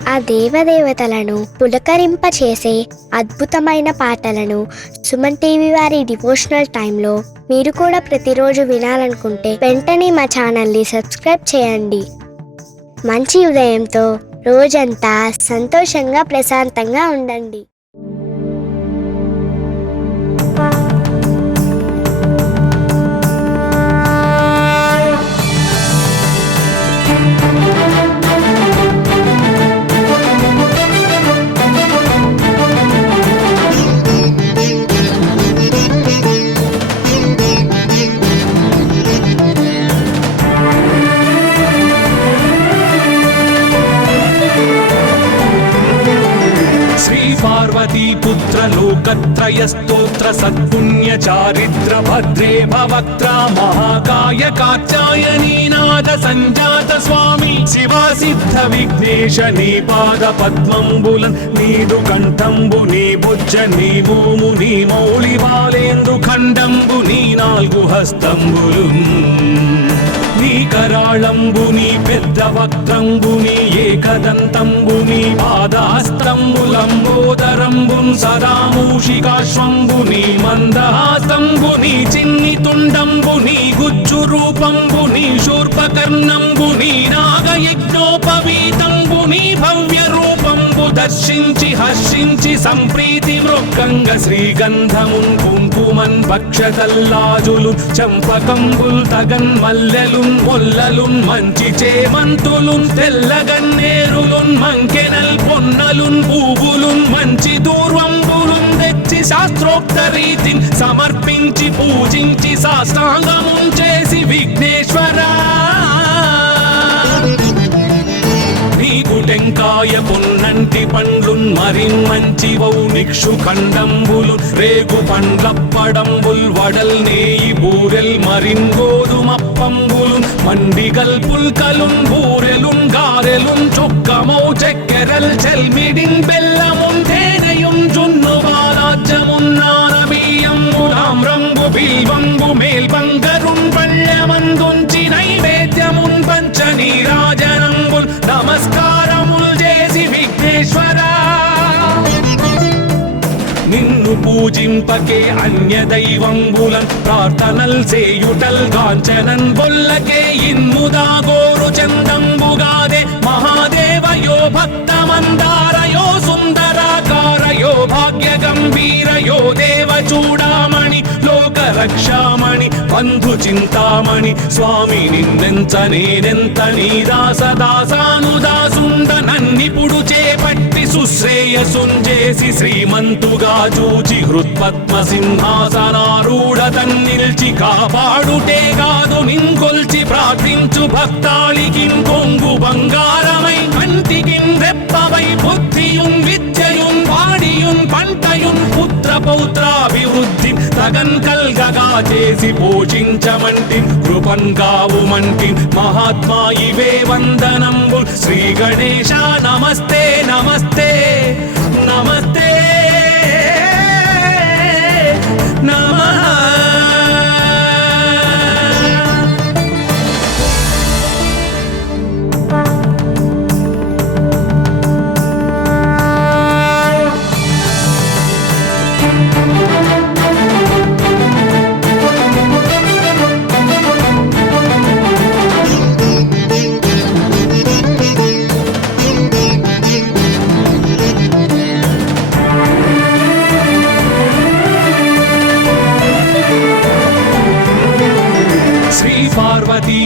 ఆ దేవదేవతలను పులకరింపచేసే అద్భుతమైన పాటలను సుమన్ టీవీ వారి డివోషనల్ టైంలో మీరు కూడా ప్రతిరోజు వినాలనుకుంటే వెంటనే మా ఛానల్ని సబ్స్క్రైబ్ చేయండి. మంచి ఉదయంతో రోజంతా సంతోషంగా ప్రశాంతంగా ఉండండి. पुत्र लोकत्रय स्तोत्र सत्पुण्य चारित्र भद्रे भवक्त्रा महाकाय कात्यायनी नाद संजात स्वामी शिवा सिद्ध विघ्नेश नी पाद पद्मंबुलन नीदु कंठंबु नी भुज नी भूमु नी मौली बालेंदु खंडंबु नी नाल्गु हस्तंबुलु నీ కరాళంబుని పెద్ద వక్త్రంబుని ఏకదంతంబుని పాదహస్తంబులంబోదరంబున్ సదా మూషికాశ్వంబుని మందహాస్తంబుని చిన్ని తుండంబుని గుజ్జు రూపంబుని శూర్పకర్ణంబుని నాగయజ్ఞోపవీతంబుని భవ్య రూపంబు దర్శించి హర్షించి సంప్రీతి మృక్కంగ శ్రీగంధమున్ కుంకుమన్ పక్షతల్లాజులు చంపకంబుల్ తగన్ మల్లెలు మొల్లలున్ మంచి చేమంతులున్ తెల్లగన్నేరులున్ మంకెనల్ పొన్నలున్ పూవులున్ మంచి దూర్వంబులున్ తెచ్చి శాస్త్రోక్త రీతిని సమర్పించి పూజించి సాష్టాంగమున్ చేసి విఘ్నేశ్వరా టెంకాయ పొన్నంటి పండ్లున్ మరిన్ మంచివౌ నిక్షు ఖండంబులు రేగు పండ్లప్పడంబుల్ వడల్ నేయి బూరెల్ మరిన్ గోధుమప్పంబులు మండిగల్ పుల్కలున్ బూరెలున్ గారెలున్ చొక్కమౌ చెక్కెరల్ చెల్మిడిన్ బెల్లమున్ తేనెయున్ జున్ను బాలాజ్యమున్ నానబియ్యంబులాం రంగు బిల్వంబు మేల్బంగరున్ పళ్ళమందుంచి నైవేద్యమున్ పంచ నీరాజనంబుల్ నమస్కారముల్ చేసి విఘ్నేశ్వరా నిన్ను పూజింపకే అన్య దైవంబులన్ ప్రార్థనల్ సేయుటల్ కాంచనన్ బొల్లకే ఇన్ముదా గోరు చందంబుగాదే మహాదేవయో భక్తమందారయో సుందరాకారయో భాగ్య గంభీరయో దేవ చూడామణి లోక రక్షామణి బంధు చింతామణి స్వామి నిన్నెంత నేనెంత నీ దాసదాసానుదాసుండ నన్నిపుడు చేపట్టి సుశ్రేయసుంజేసి శ్రీమంతుగా చూచి హృత్పద్మ సింహాసనారూఢ తన్నిల్చి కాపాడుటే కాదు నింకొల్చి ప్రార్థించు భక్తాళికి కొంగు బంగారమై కంటికి రెప్పవై బుద్ధియున్ విద్యయున్ వాడియున్ పంటయున్ పుత్ర పౌత్రాభివృద్ధి తగన్ కల్గగా చేసి పోషించమంటి కృపన్ కావుమంటి మహాత్మా ఇవే వందనంబు శ్రీ గణేశ నమస్తే నమస్తే నమస్తే నమః.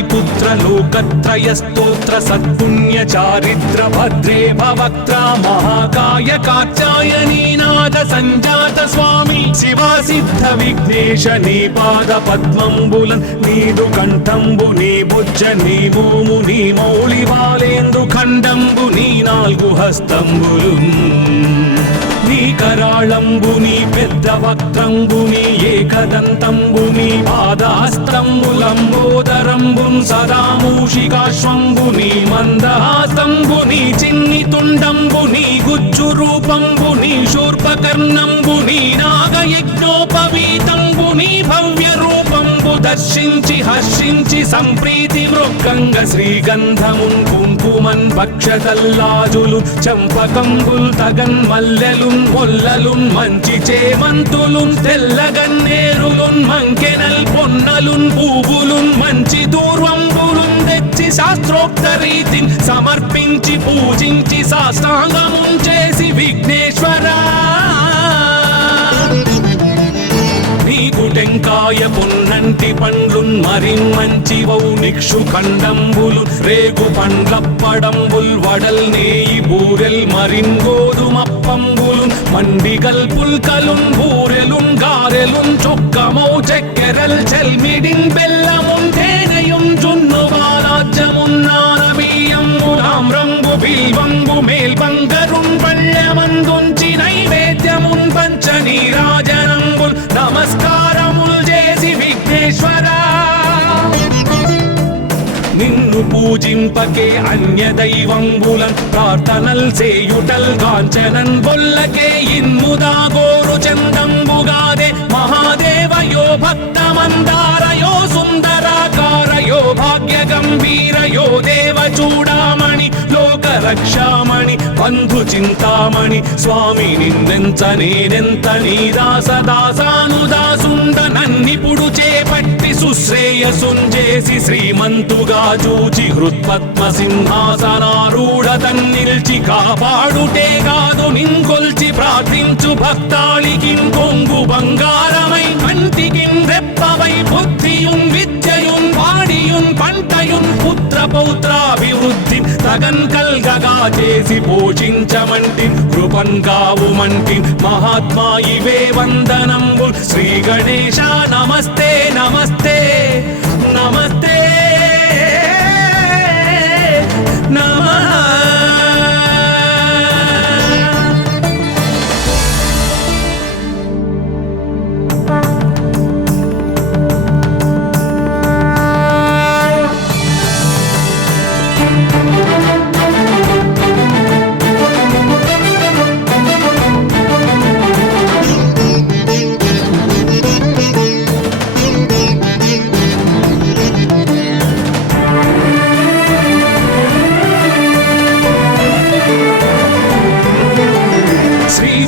पुत्र लोकत्रय स्तोत्र सत्पुण्य चारित्र भद्रे भवक्त्रा महाकाय कात्यायनी नाद संजात स्वामी शिवा सिद्ध विघ्नेश नी पाद पद्मंबुलन नीदु कंठंबु नी भुज नी भूमु नी मौली बालेंदु खंडंबु नी नाल्गु हस्तंबुलु నీ కరాళంబుని పెద్ద వక్త్రంబుని ఏకదంతంబుని పాదహస్తంబులంబోదరంబున్ సదా మూషికాశ్వంబుని మందహాస్తంబుని చిన్ని తుండంబుని గుజ్జు రూపంబుని శూర్పకర్ణంబుని నాగయజ్ఞోపవీతంబుని భవ్య రూపంబు దర్శించి హర్షించి సంప్రీతి మృక్కంగ శ్రీగంధమున్ కుంకుమన్ భక్షతల్లాజులు చంపకంబుల్ తగన్ మల్లెలున్ మొల్లలున్ మంచి చేమంతులున్ తెల్లగన్నేరులున్ మంకెనల్ పొన్నలున్ పూవులున్ మంచి దూర్వంబులున్ తెచ్చి శాస్త్రోక్త రీతిని సమర్పించి పూజించి సాష్టాంగమున్ చేసి విఘ్నేశ్వరా నీకు టెంకాయ పొన్నంటి పండ్లున్ మరిన్ మంచివౌ నిక్షు ఖండంబులు రేగు పండ్లప్పడంబుల్ వడల్ నేయి బూరెల్ మరిన్ గోధుమప్పంబులు మండిగల్ పుల్కలున్ బూరెలున్ గారెలున్ చొక్కమౌ చెక్కెరల్ చెల్మిడిన్ బెల్లమున్ తేనెయున్ జున్ను బాలాజ్యమున్ నానమీయంబులాం రంగు బిల్వంగు మేల్బంగరున్ పళ్ళమందుంచి నైవేద్యమున్ పంచ నీరాజనంబుల్ నమస్కారముల్ చేసి విఘ్నేశ్వరా నిన్ను పూజింపకే అన్య దైవంబులన్ ప్రార్థనల్ చేయుటల్ కాంచనన్ బొల్లకే ఇన్ముదా గోరు చందంబుగాదే మహాదేవయో భక్తమందారయో సుందరాకారయో భాగ్య గంభీరయో దేవ చూడామణి లోక రక్షామణి బంధు చింతామణి స్వామి నిన్నెంత నేనెంత నీ దాసదాసానుదాసుండ నన్నిపుడు చేపట్టి సుశ్రేయసుంజేసి శ్రీమంతుగా చూచి హృత్పద్మ సింహాసనారూఢ తన్నిల్చి కాపాడుటే కాదు నింకొల్చి ప్రార్థించు భక్తాళికిన్ కొంగు బంగారమై కంటికిన్ రెప్పవై బుద్ధియున్ విద్యయున్ వాడియున్ పంటయున్ పుత్ర పౌత్రాభివృద్ధి తగన్ కల్గగా చేసి పోషించమంటి కృపన్ కావుమంటి మహాత్మా ఇవే వందనంబు శ్రీ గణేశ నమస్తే నమస్తే నమస్తే నమః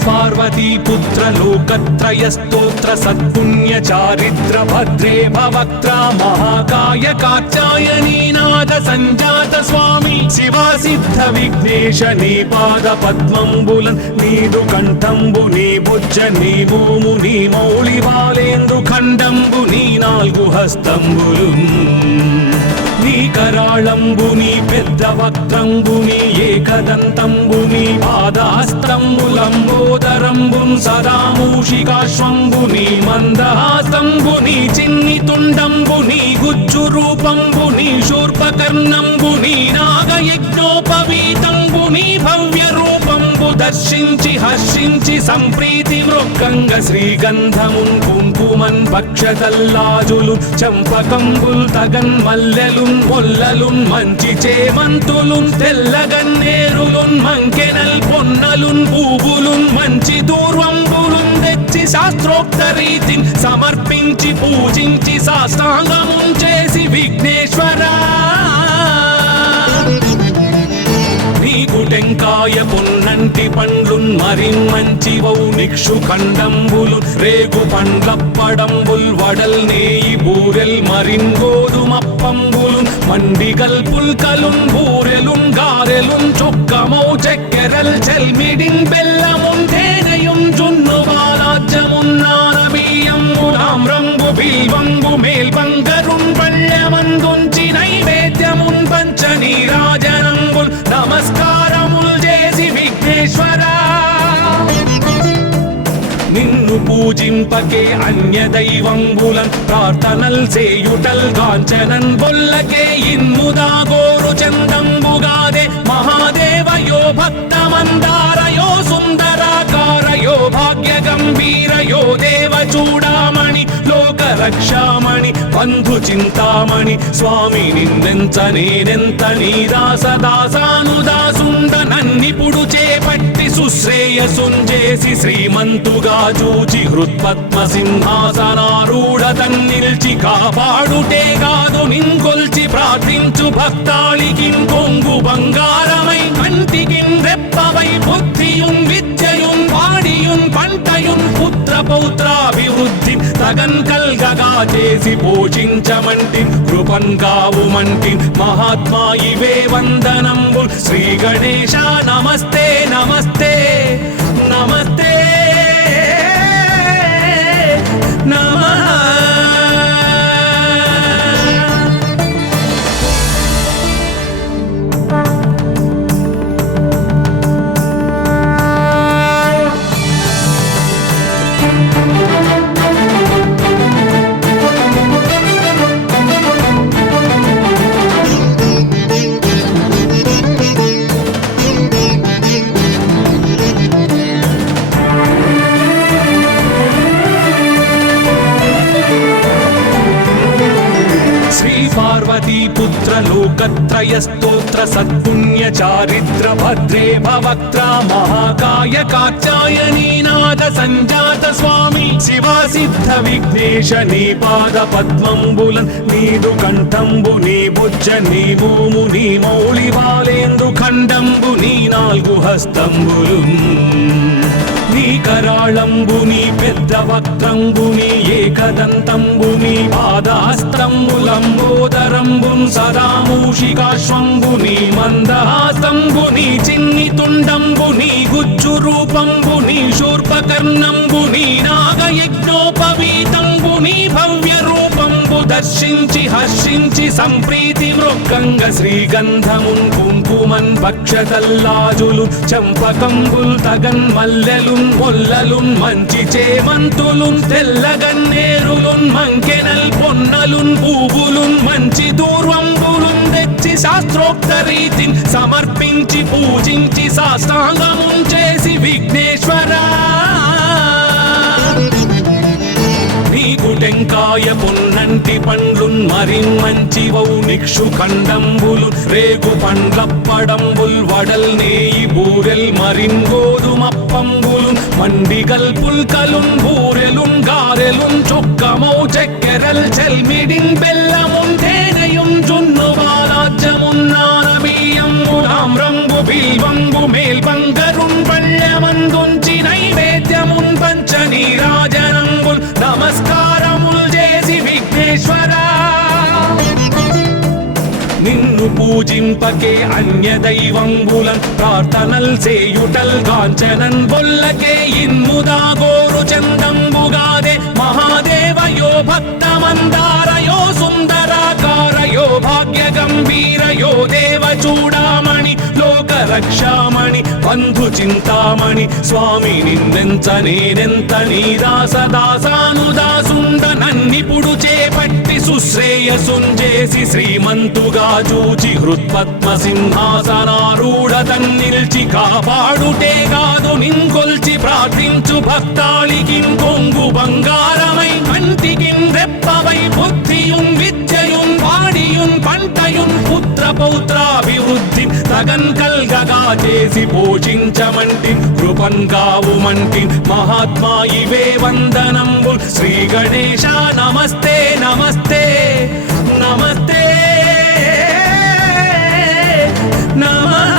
పార్వతీపుత్ర లోకత్రయ స్తోత్ర సత్పుణ్య చారిత్ర భద్రే భవక్త్ర మహాకాయ కాత్యాయనీనాథ సంజాత స్వామి శివా సిద్ధ విఘ్నేశ నీ పాద పద్మంబులన్ నీదు కంఠంబు నీ బుజ్జ నీ భూము నీ మౌళి బాలేందు ఖండంబు నీ నాల్గు హస్తంబులు నీ కరాళంబు నీ పెద్ద వక్త్రంబు నీ ఏకదంతంబు నీ పాదహస్తంబులంబోదరంబున్ సదా మూషికాశ్వంబు నీ మందహాసంబు నీ చిన్ని తుండంబు నీ గుజ్జు రూపంబు నీ శూర్పకర్ణంబు నీ నాగయజ్ఞోపవీతంబు నీ భవ్య రూపంబు దర్శించి హర్షించి సంప్రీతి మృక్కంగ శ్రీగంధమున్ కుంకుమన్ భక్షతల్లాజులు చంపకంబుల్ తగన్ మల్లెలున్ మొల్లలున్ మంచి చేమంతులున్ తెల్లగన్నేరులున్ మంకెనల్ పొన్నలున్ పూవులున్ మంచి దూర్వంబులున్ తెచ్చి శాస్త్రోక్త రీతిని సమర్పించి పూజించి సాష్టాంగమున్ చేసి విఘ్నేశ్వరా నీకు టెంకాయ పొన్నంటి పండ్లున్ మరిన్ మంచివౌ నిక్షు ఖండంబులు రేగు పండ్లప్పడంబుల్ వడల్ నేయి బూరెల్ మరిన్ గోధుమప్పంబులు మండిగల్ పుల్కలున్ బూరెలున్ గారెలున్ చొక్కమౌ చెక్కెరల్ చెల్మిడిన్ బెల్లమున్ తేనెయున్ జున్ను బాలాజ్యమున్ నానమీయంబులాం రంగు బిల్వంగు మేల్బంగరున్ పళ్ళమందుంచి నైవేద్యమున్ పంచ నీరాజనంబుల్ నమస్కారముల్ చేసి విఘ్నేశ్వరా నిన్ను పూజింపకే అన్య దైవంబులన్ ప్రార్థనల్ చేయుటల్ కాంచనన్ బొల్లకే ఇన్ముదా గోరు చందంబుగాదే మహాదేవయో భక్తమందారయో సుందరాకారయో భాగ్య గంభీరయో దేవ చూడామణి లోక రక్షామణి బంధు చింతామణి స్వామి నిన్నెంత నేనెంత నీ దాసదాసానుదాసుండ నన్నిపుడు చేపట్టి సుశ్రేయసుంజేసి శ్రీమంతుగా చూచి హృత్పద్మ సింహాసనారూఢ తన్నిల్చి కాపాడుటే కాదు నింకొల్చి ప్రార్థించు భక్తాళికిన్ కొంగు బంగారం పౌత్రాభివృద్ధి తగన్ కల్గగా చేసి పోషించమంటి కృపన్ కావుమంటి మహాత్మా ఇవే వందనంబుల్ శ్రీ గణేశ నమస్తే నమస్తే నమస్తే నమః. पार्वतीपुत्र लोकत्रयस्तोत्र सत्पुण्य चारित्र भद्रे भवक्त्रा महाकाय कात्यायनीनाथ संजात स्वामी शिवा सिद्ध विघ्नेश नी पाद पद्मंबुलन् नीदु कंठंबु नी बुज्ज नी भूमु नी मौळि बालेन्दु खंडंबु नी नाल्गु हस्तंबुलुन् నీ కరాళంబు నీ పెద్ద వక్త్రంబు నీ ఏకదంతంబు నీ పాదహస్తంబు లంబోదరంబున్ సదా మూషికాశ్వంబు నీ మందహాసంబు నీ చిన్ని తుండంబు నీ గుజ్జు రూపంబు నీ శూర్పకర్ణంబు నీ నాగయజ్ఞోపవీతంబు నీ భవ్య రూపంబు దర్శించి హర్షించి సంప్రీతి మృక్కంగ శ్రీగంధమున్ కుంకుమన్ భక్షతల్లాజులు చంపకంబుల్ తగన్ మల్లెలున్ మొల్లలున్ మంచి చేమంతులున్ తెల్లగన్నేరులున్ మంకెనల్ పొన్నలున్ పూవులున్ మంచి దూర్వంబులున్ తెచ్చి శాస్త్రోక్త రీతిని సమర్పించి పూజించి సాష్టాంగమున్ చేసి విఘ్నేశ్వరా నీకు టెంకాయ పొన్నంటి పండ్లున్ మరిన్ మంచివౌ నిక్షు ఖండంబులు రేగు పండ్లప్పడంబుల్ వడల్ నేయి బూరెల్ మరిన్ గోధుమప్పంబులు మండిగల్ పుల్కలున్ బూరెలున్ గారెలున్ చొక్కమౌ చెక్కెరల్ చెల్మిడిన్ బెల్లమున్ తేనెయున్ జున్ను బాలాజ్యమున్ నానబియ్యంబు తామ్రంబు బిల్వంబు మేల్బంగరున్ పళ్ళెమందుంచి నైవేద్యమున్ పంచ నీరాజనంబుల్ నమస్కారముల్ చేసి విఘ్నేశ్వరా నిన్ను పూజింపకే అన్య దైవంబులన్ ప్రార్థనల్ సేయుటల్ కాంచనన్ బొల్లకే ఇన్ముదా గోరు చందంబుగాదే మహాదేవయో భక్తమందారయో సుందరాకారయో భాగ్య గంభీరయో దేవ చూడామణి లోక రక్షామణి బంధు చింతామణి స్వామి నిన్నెంత నేనెంత నీ దాసదాసానుదాసుండ నన్నిపుడు చేపట్టి సుశ్రేయసుంజేసి శ్రీమంతుగా చూచి హృత్పద్మ సింహాసనారూఢ తన్నిల్చి కాపాడుటే కాదు నింకొల్చి ప్రార్థించు భక్తాళికిన్ కొంగు బంగారమై కంటికిన్ రెప్పవై బుద్ధియున్ విద్యయున్ వాడియున్ పంటయున్ పుత్ర పౌత్రాభివృద్ధి తగన్ కల్గగా చేసి పోషించమంటి కృపన్ కావుమంటి మహాత్మా ఇవే వందనంబుల్ శ్రీ గణేశ నమస్తే నమస్తే నమస్తే నమః.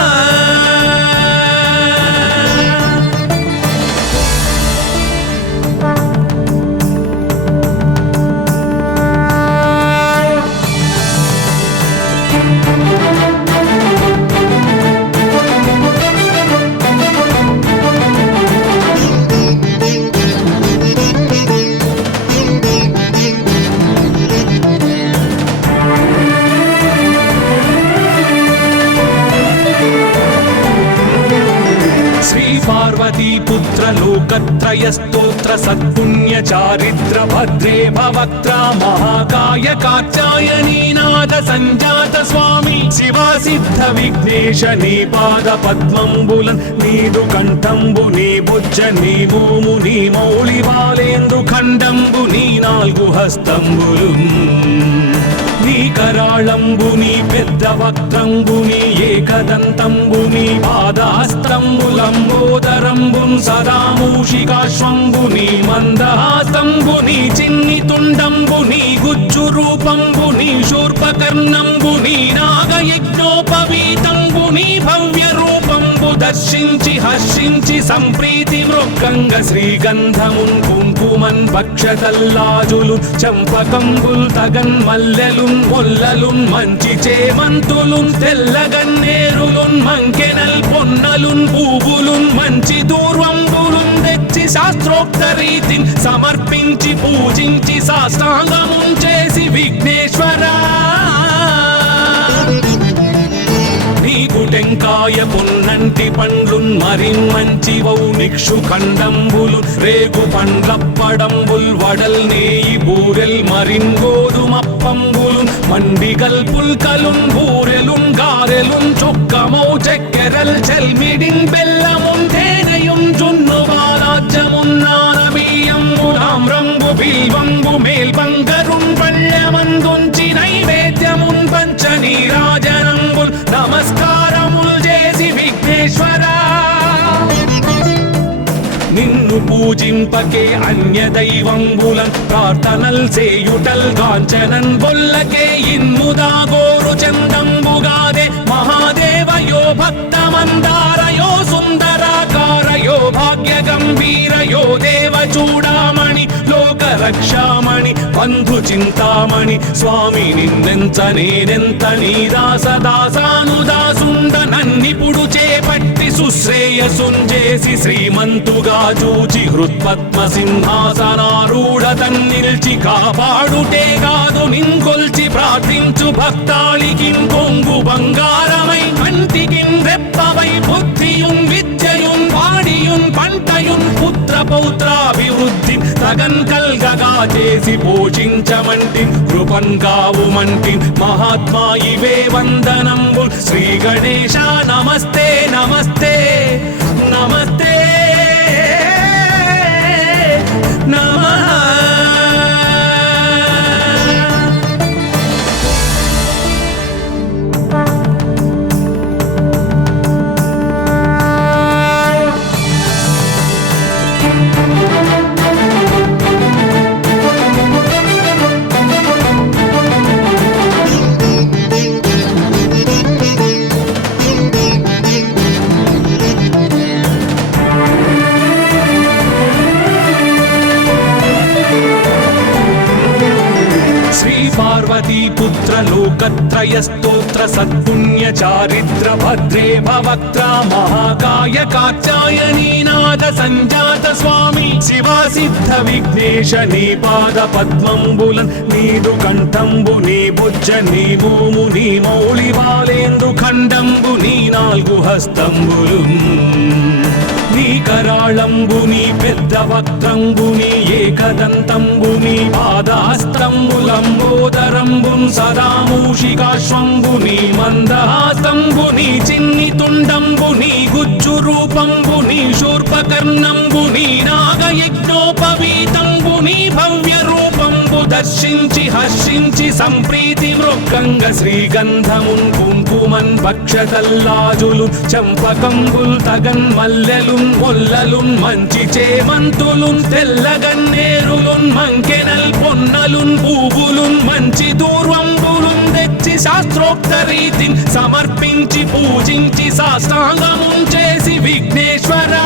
पार्वतीपुत्र लोकत्रयस्तोत्र सत्पुण्य चारित्र भद्रे भवक्त्रा महाकाय कात्यायनीनाथ संजात स्वामी शिवा सिद्ध विघ्नेश नी पाद पद्मंबुलन् नीदु कंठंबु नी बुज्ज नी भूमु नी मौळि बालेन्दु खंडंबु नी नाल्गु हस्तंबुलुन् నీ కరాళంబు నీ పెద్ద వక్త్రంబు నీ ఏకదంతంబు నీ పాదహస్తంబు లంబోదరంబున్ సదా మూషికాశ్వంబు నీ మందహాసంబు నీ చిన్ని తుండంబు నీ గుజ్జు రూపంబు నీ శూర్పకర్ణంబు నీ నాగయజ్ఞోపవీతంబు నీ భవ్య రూపంబు దర్శించి హర్షించి సంప్రీతి మృక్కంగ శ్రీగంధమున్ కుంకుమన్ భక్షతల్లాజులు చంపకంబుల్ తగన్ మల్లెలున్ మొల్లలున్ మంచి చేమంతులున్ తెల్లగన్నేరులున్ మంకెనల్ పొన్నలున్ పూవులున్ మంచి దూర్వంబులున్ తెచ్చి శాస్త్రోక్త రీతిని సమర్పించి పూజించి సాష్టాంగమున్ చేసి విఘ్నేశ్వరా నీకు టెంకాయ పొన్నంటి పండ్లున్ మరి మంచివౌ నిక్షు ఖండంబులు రేగు పండ్లప్పడంబుల్ వడల్ నేయి బూరెల్ మరిన్ గోధుమప్పంబులు మండి గల్పుల్కలున్ బూరెలున్ గారెలున్ చొక్కమౌ చెక్కెరల్ చెల్మిడిన్ బెల్లమున్ తేనెయున్ జున్ను వారాజ్యమున్ నానబియ్యంబు తామ్రంబు బిల్వంబు మేల్బంగరున్ పళ్ళెమందుంచి నైవేద్యమున్ పంచ నీరాజనంబుల్ నమస్కారముల్ చేసి విఘ్నేశ్వరా నిన్ను పూజింపకే అన్య దైవంబులన్ ప్రార్థనల్ సేయుటల్ కాంచనన్ బొల్లకే ఇన్ముదా గోరు చందంబుగాదే మహాదేవయో భక్తమందారయో సుందరాకారయో భాగ్య గంభీరయో దేవ చూడామణి లోక రక్షామణి బంధు చింతామణి స్వామి నిన్నెంత నేనెంత నీ దాసదాసానుదాసుండ నన్నిపుడు చేపట్టి సుశ్రేయసున్ చేసి శ్రీమంతుగా చూచి హృత్పద్మ సింహాసనారూఢ తన్నిల్చి కాపాడుటే కాదు నింకొల్చి ప్రార్థించు భక్తాళికిన్ కొంగు బంగారమై కంటికిన్ రెప్పవై బుద్ధియున్ విద్యయున్ వాడియున్ పంటయున్ పుత్ర పౌత్రాభివృద్ధి తగన్ కల్గగా చేసి పోషించమంటి కృపన్ కావుమంటి మహాత్మా ఇవే వందనంబు శ్రీ గణేశ నమస్తే నమస్తే నమస్తే నమః पुत्र लोकत्रय स्तोत्र सत्पुण्य चारिद्र भद्रे भवक्त्रा महाकाय कात्यायनी नाद संजात स्वामी शिवा सिद्ध विघ्नेश नी पाद पद्मंबुलन नीदु कंठंबु नी भुज नी भूमु नी मौళి బాలేందు ఖండంబు నీ నాలుగు హస్తంబులున్ నీ కరాళంబు నీ పెద్ద వక్త్రంబు నీ ఏకదంతంబు నీ పాదహస్తంబులంబోదరంబు సదా మూషికాశ్వంబు నీ మందహాసంబు నీ చిన్ని తుండంబు నీ గుజ్జు రూపంబు నీ శూర్పకర్ణంబు నీ నాగయజ్ఞోపవీతంబు నీ భవ్య రూపంబు దర్శించి హర్షించి సంప్రీతి మృక్కంగ శ్రీగంధమున్ కుంకుమన్ భక్షతల్లాజులు చంపకంబుల్ తగన్ మల్లెలున్ మొల్లలున్ మంచి చేమంతులున్ తెల్లగన్నేరులున్ మంకెనల్ పొన్నలున్ పూవులున్ మంచి దూర్వంబులున్ తెచ్చి శాస్త్రోక్త రీతిని సమర్పించి పూజించి సాష్టాంగమున్ చేసి విఘ్నేశ్వరా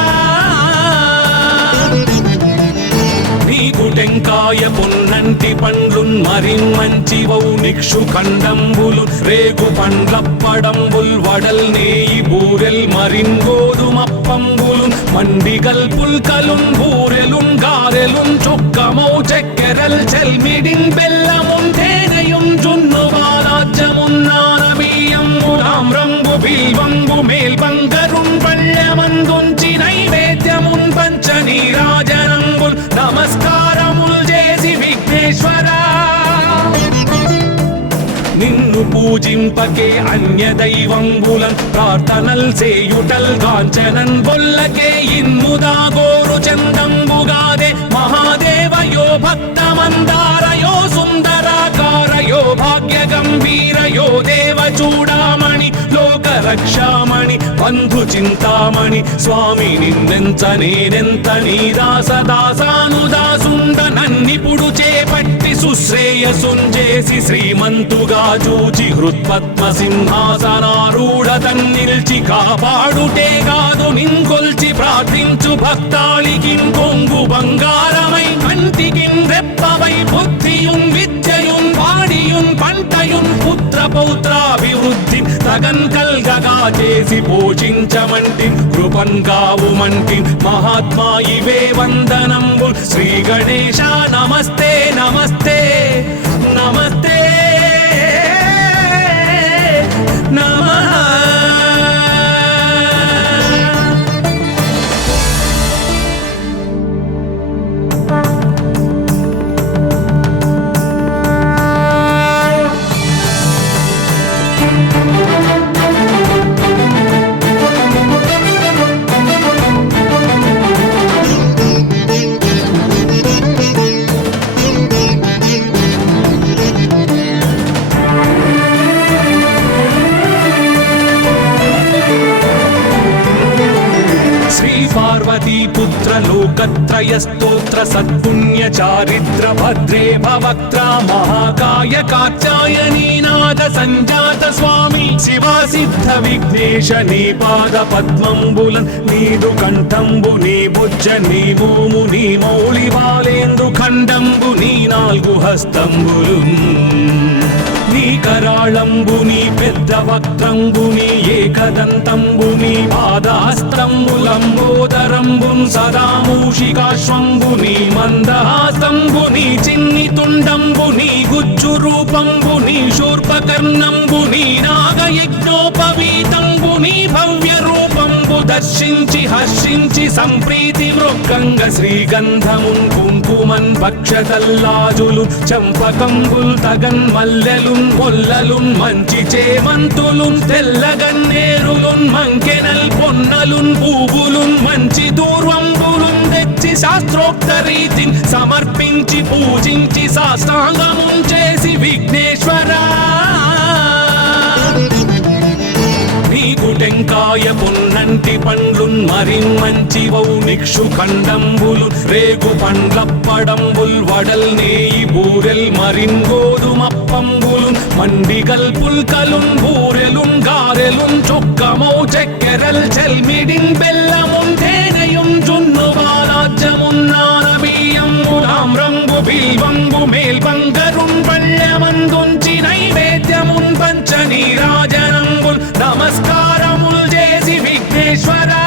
నీకు టెంకాయ పొన్నంటి పండ్లున్ మరి మంచివౌ నిక్షు ఖండంబులు రేగు పండ్లప్పడంబుల్ వడల్ నేయి బూరెల్ మరిన్ గోధుమప్పంబులు మండి గల్పుల్కలున్ బూరెలున్ గారెలున్ చొక్కమౌ చెక్కెరల్ చెల్మిడిన్ బెల్లమున్ తేనెయున్ జున్ను వారాజ్యమున్ నానబియ్యంబు తామ్రంబు బిల్వంబు మేల్బంగరున్ పళ్ళెమందుంచి నైవేద్యమున్ పంచ నీరాజనంబుల్ నమస్కారముల్ చేసి విఘ్నేశ్వరా నిన్ను పూజింపకే అన్య దైవంబులన్ ప్రార్థనల్ సేయుటల్ కాంచనన్ బొల్లకే ఇన్ముదా గోరు చందంబుగాదే మహాదేవయో భక్తమందారయో సుందరాకారయో భాగ్య గంభీరయో దేవ చూడామణి లోక రక్షామణి బంధు చింతామణి స్వామి నిన్నెంత నేనెంత నీ దాసదాసానుదాసుండ నన్నిపుడు చేపట్టి సుశ్రేయసుంజేసి శ్రీమంతుగా చూచి హృత్పద్మ సింహాసనారూఢ తన్నిల్చి కాపాడుటే కాదు నింకొల్చి ప్రార్థించు భక్తాళికి కొంగు బంగారమై కంటికి రెప్పవై బుద్ధియున్ విద్యయున్ వాడియున్ పంటయున్ పుత్ర పౌత్రాభివృద్ధి తగన్ కల్గగా చేసి పోషించమంటి కృపన్ కావుమంటి మహాత్మా ఇవే వందనంబు శ్రీ గణేశ నమస్తే నమస్తే నమస్తే నమః. पार्वतीपुत्र लोकत्रय स्तोत्र सत्पुण्य चारिद्र भद्रे भवक्त्रा महाकाय कात्यायनी नाद संजात स्वामी शिवा सिद्ध विघ्नेश नी पाद पद्मंबुलन नीदु कंठंबु नी भुज नी भूमु नी मौళి బాలేందు ఖండంబు నీ నాలుగు హస్తంబులు నీ కరాళంబు నీ పెద్ద వక్త్రంబు నీ ఏకదంతంబు నీ పాదహస్తంబులంబోదరంబున్ సదా మూషికాశ్వంబు నీ మందహాస్తంబు నీ చిన్ని తుండంబు నీ గుజ్జు రూపంబు నీ శూర్పకర్ణంబు నీ నాగయజ్ఞోపవీతంబు నీ భవ్య రూపంబు దర్శించి హర్షించి సంప్రీతి మృక్కంగ శ్రీగంధమున్ కుంకుమన్ భక్షతల్లాజులు చంపకంబుల్ తగన్ మల్లెలున్ మొల్లలున్ మంచి చేమంతులున్ తెల్లగన్నేరులున్ మంకెనల్ పొన్నలున్ పూవులున్ మంచి దూర్వంబులున్ తెచ్చి శాస్త్రోక్త రీతిని సమర్పించి పూజించి సాష్టాంగమున్ చేసి విఘ్నేశ్వరా నీకు టెంకాయ పొన్నంటి పండ్లున్ మరిన్ మంచి వౌ నిక్షు ఖండంబులు రేగు పండ్లప్పడంబుల్ వడల్ నేయి బూరెల్ మరిన్ గోధుమప్పంబులు మండిగల్ పుల్కలున్ బూరెలున్ గారెలున్ చొక్కమౌ చెక్కెరల్ చెల్మిడిన్ బెల్లమున్ తేనెయున్ జున్ను బాలాజ్యమున్ నానబియ్యంబు తామ్రంబు బిల్వంబు మేల్బంగరున్ పళ్ళమందుంచి నైవేద్యమున్ పంచనీరాజనంబుల్ నమస్కారముల్ చేసి విఘ్నేశ్వరా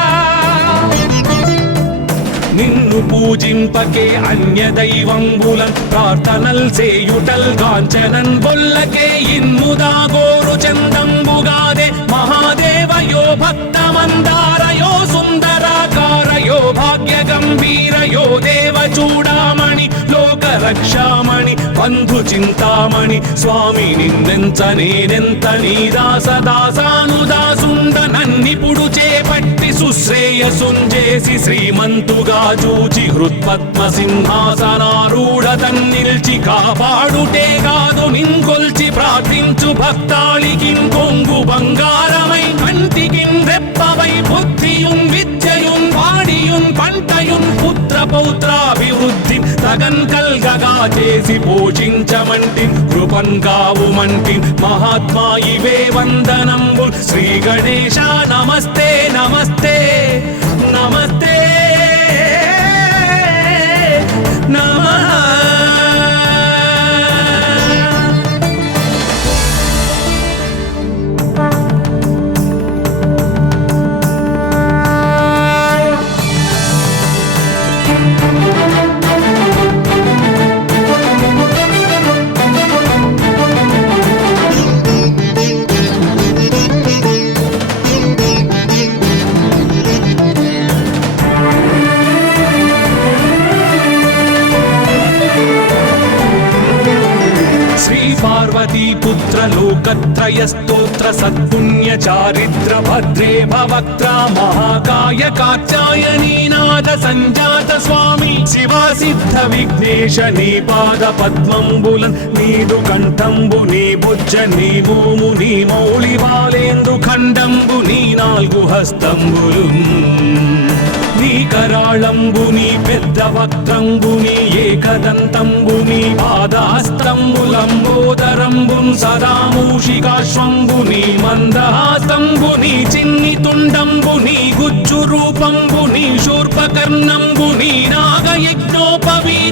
నిన్ను పూజింపకే అన్య దైవంబులన్ ప్రార్థనల్ సేయుటల్ కాంచనన్ బొల్లకే ఇన్ముదా గోరు చందంబుగాదే మహాదేవయో భక్తమందారయో సుందరాకారయో భాగ్య గంభీరయో దేవ చూడామణి లోక రక్షామణి బంధు చింతామణి స్వామి నిన్నెంత నేనెంత నీ దాసదాసానుదాసుండ నన్నిపుడు చేపట్టి సుశ్రేయసుంజేసి శ్రీమంతుగా చూచి హృత్పద్మ సింహాసనారూఢ తన్నిల్చి కాపాడుటే కాదు నింకొల్చి ప్రార్థించు భక్తాళికి కొంగు బంగారమై కంటికి రెప్పవై బుద్ధియున్ విద్యయున్ వాడియున్ పంటయున్ పుత్ర పౌత్రాభివృద్ధి తగన్ కల్గగా చేసి పోషించమంటి కృపన్ కావుమంటి మహాత్మా ఇవే వందనంబు శ్రీ గణేశ నమస్తే నమస్తే నమస్తే నమః. पार्वतीपुत्र लोकत्रय स्तोत्र सत्पुण्य चारिद्र भद्रे भवक्त्रा महाकाय कात्यायनी नाद संजात स्वामी शिवा सिद्ध विघ्नेश नी पाद पद्मंबुलन नीदु कंठंबु नी भुज नी भूमु नी मौళి బాలేందు ఖండంబు నీ నాలుగు హస్తంబులు నీ కరాళంబుని పెద్ద వక్త్రంబుని ఏకదంతంబుని పాదాస్తంబులంబోదరంబున్ సదా మూషికాశ్వంబుని మందహాస్తంబుని చిన్ని తుండంబుని గుజ్జు రూపంబుని శూర్పకర్ణంబుని నాగయజ్ఞోపవీతంబుని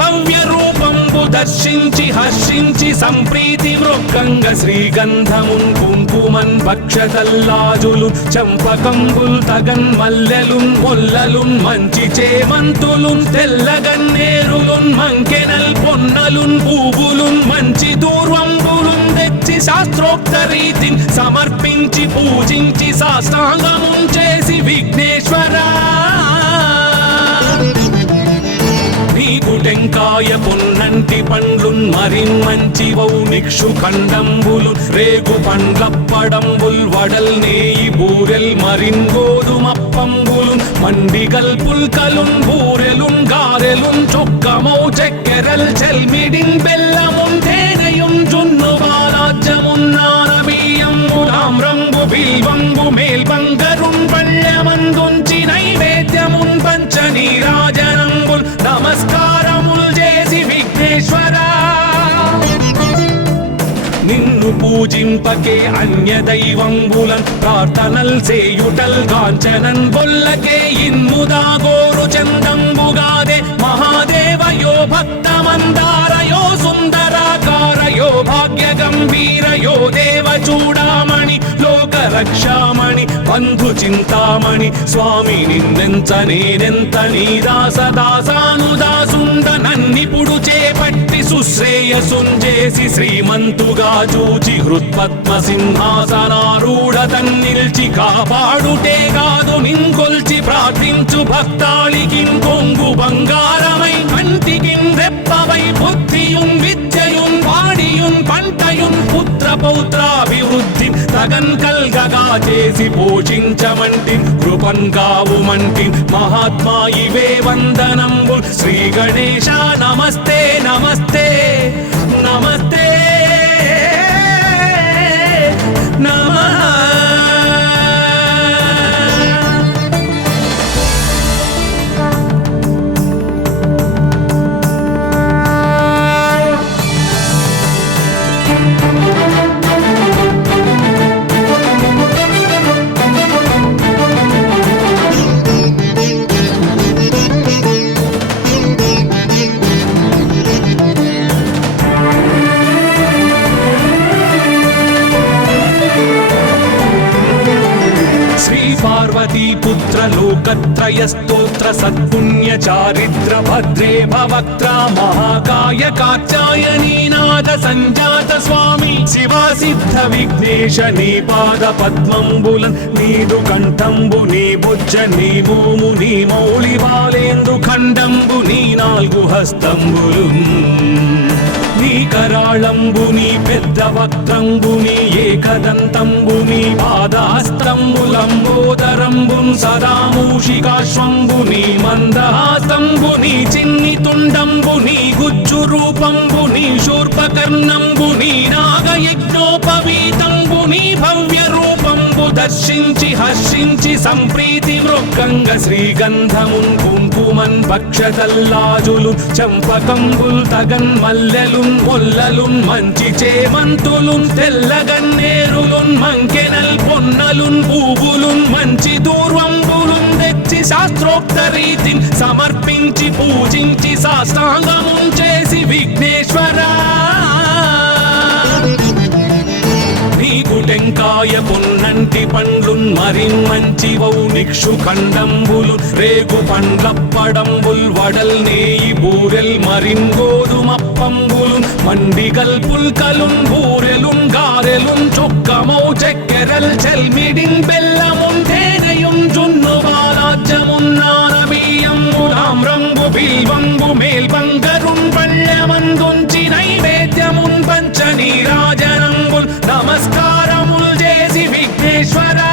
భవ్య రూపంబు దర్శించి హర్షించి సంప్రీతి మృక్కంగ శ్రీగంధమున్ కుంకుమన్ భక్షతల్లాజులు చంపకంబుల్ తగన్ మల్లెలున్ మొల్లలున్ మంచి చేమంతులున్ తెల్లగన్నేరులున్ మంకెనల్ పొన్నలున్ పూవులున్ మంచి దూర్వంబులున్ తెచ్చి శాస్త్రోక్త రీతిని సమర్పించి పూజించి సాష్టాంగమున్ చేసి విఘ్నేశ్వరా నీకు టెంకాయ పొన్నంటి పండ్లున్ మరిన్ మంచివౌ నిక్షు ఖండంబులు రేగు పండ్లప్పడంబుల్ వడల్ నేయి బూరెల్ మరిన్ గోధుమప్పంబులు మండిగల్ పుల్కలున్ బూరెలున్ గారెలున్ చొక్కమౌ చెక్కెరల్ చెల్మిడిన్ బెల్లమున్ తేనెయున్ జున్ను బాలాజ్యమున్ నానబియ్యంబులామ్రంబు బిల్వంబు మేల్బంగరున్ పళ్ళమందుంచి నైవేద్యమున్ పంచ నీరాజనంబుల్ నమస్కారముల్ చేసి విఘ్నేశ్వరా నిన్ను పూజింపకే అన్య దైవంబులన్ ప్రార్థనల్ సేయుటల్ కాంచనన్ బొల్లకే ఇన్ముదా గోరు చందంబుగాదే మహాదేవయో భక్తమందారయో సుందరాకారయో భాగ్య గంభీరయో దేవ చూడామణి లోక రక్షామణి బంధు చింతామణి స్వామి నిన్నెంత నేనెంత నీ దాసదాసానుదాసుండ నన్నిపుడు చేపట్టి సుశ్రేయసుంజేసి శ్రీమంతుగా చూచి హృత్పద్మ సింహాసనారూఢ తన్నిల్చి కాపాడుటే కాదు నింకొల్చి ప్రార్థించు భక్తాళికిన్ కొంగు బంగారమై కంటికిన్ రెప్పవై బుద్ధియున్ విద్యయున్ వాడియున్ పంటయున్ పుత్ర పౌత్రాభివృద్ధి తగన్ కల్గగా చేసి పోషించమంటి కృపన్ కావుమంటి మహాత్మా ఇవే వందనంబు శ్రీ గణేశ నమస్తే నమస్తే నమస్తే నమః पुत्र लोकत्रय स्तोत्र सत्पुण्य चारिद्र भद्रे भवक्त्रा महाकाय कात्यायनी नाद संजात स्वामी शिवा सिद्ध विघ्नेश नी पाद पद्मंबुलन नीदु कंठंबु नी बुज्ज नी भूमु नी मौళి బాలేందు ఖండంబు నీ నాలుగు హస్తంబులున్ నీ కరాళంబుని పెద్ద వక్త్రంబుని ఏకదంతంబుని పాదాస్తంబులంబోదరంబున్ సదా మూషికాశ్వంబుని మందహాసంబుని చిన్ని తుండంబుని గుజ్జు రూపంబుని శూర్పకర్ణంబుని నాగయజ్ఞోపవీతంబుని భవ్య రూపంబు దర్శించి హర్షించి సంప్రీతి మృక్కంగ శ్రీగంధమున్ కుంకుమన్ భక్షతల్లాజులు చంపకంబుల్ తగన్ మల్లెలున్ మొల్లలున్ మంచి చేమంతులున్ తెల్లగన్నేరులున్ మంకెనల్ పొన్నలున్ పూవులున్ మంచి దూర్వంబులున్ తెచ్చి శాస్త్రోక్త రీతిని సమర్పించి పూజించి సాష్టాంగమున్ చేసి విఘ్నేశ్వరా నీకు టెంకాయ పొన్నంటి పండ్లున్ మరిన్ మంచివౌ నిక్షు ఖండంబులు రేగు పండ్లప్పడంబుల్ వడల్ నేయి బూరెల్ మరిన్ గోధుమప్పంబులు మండిగల్ పుల్కలున్ బూరెలున్ గారెలున్ చొక్కమౌ చెక్కెరల్ చెల్మిడిన్ బెల్లమున్ తేనెయున్ జున్ను బాలాజ్యమున్ నానబియ్యంబులామ్రంబు బిల్వంబు మేల్బంగరున్ పళ్ళమందుంచి నైవేద్యమున్ పంచ నీరాజనంబుల్ నమస్కారముల్ చేసి విఘ్నేశ్వరా